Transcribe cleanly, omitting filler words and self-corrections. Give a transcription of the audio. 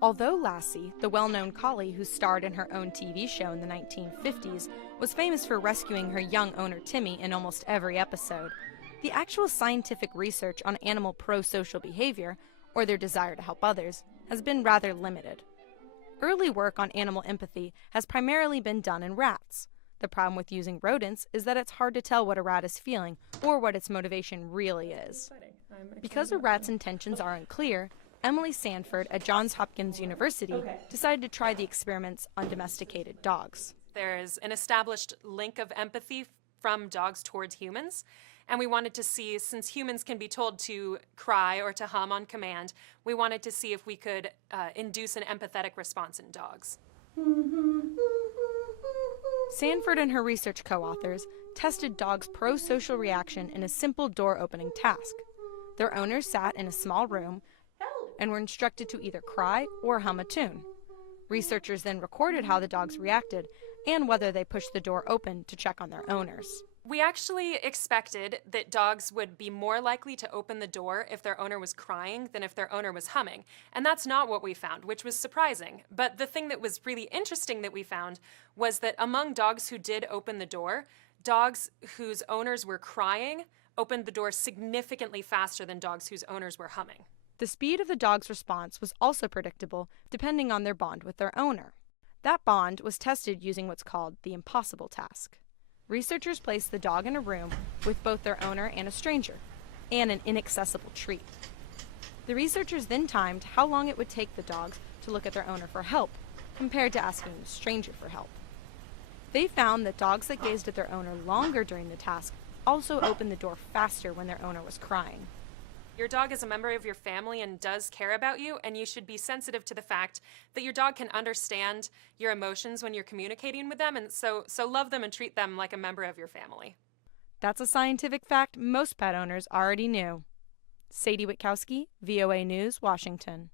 Although Lassie, the well-known collie who starred in her own TV show in the 1950s, was famous for rescuing her young owner Timmy in almost every episode, the actual scientific research on animal pro-social behavior, or their desire to help others, has been rather limited. Early work on animal empathy has primarily been done in rats. The problem with using rodents is that it's hard to tell what a rat is feeling or what its motivation really is. Because a rat's intentions are unclear, Emily Sanford at Johns Hopkins University decided to try the experiments on domesticated dogs. There's an established link of empathy from dogs towards humans, and we wanted to see, since humans can be told to cry or to hum on command, we wanted to see if we could induce an empathetic response in dogs. Sanford and her research co-authors tested dogs' pro-social reaction in a simple door-opening task. Their owners sat in a small room and were instructed to either cry or hum a tune. Researchers then recorded how the dogs reacted and whether they pushed the door open to check on their owners. We actually expected that dogs would be more likely to open the door if their owner was crying than if their owner was humming. And that's not what we found, which was surprising. But the thing that was really interesting that we found was that among dogs who did open the door, dogs whose owners were crying opened the door significantly faster than dogs whose owners were humming. The speed of the dog's response was also predictable depending on their bond with their owner. That bond was tested using what's called the impossible task. Researchers placed the dog in a room with both their owner and a stranger, and an inaccessible treat. The researchers then timed how long it would take the dogs to look at their owner for help, compared to asking the stranger for help. They found that dogs that gazed at their owner longer during the task also opened the door faster when their owner was crying. Your dog is a member of your family and does care about you, and you should be sensitive to the fact that your dog can understand your emotions when you're communicating with them, and so love them and treat them like a member of your family. That's a scientific fact most pet owners already knew. Sadie Witkowski, VOA News, Washington.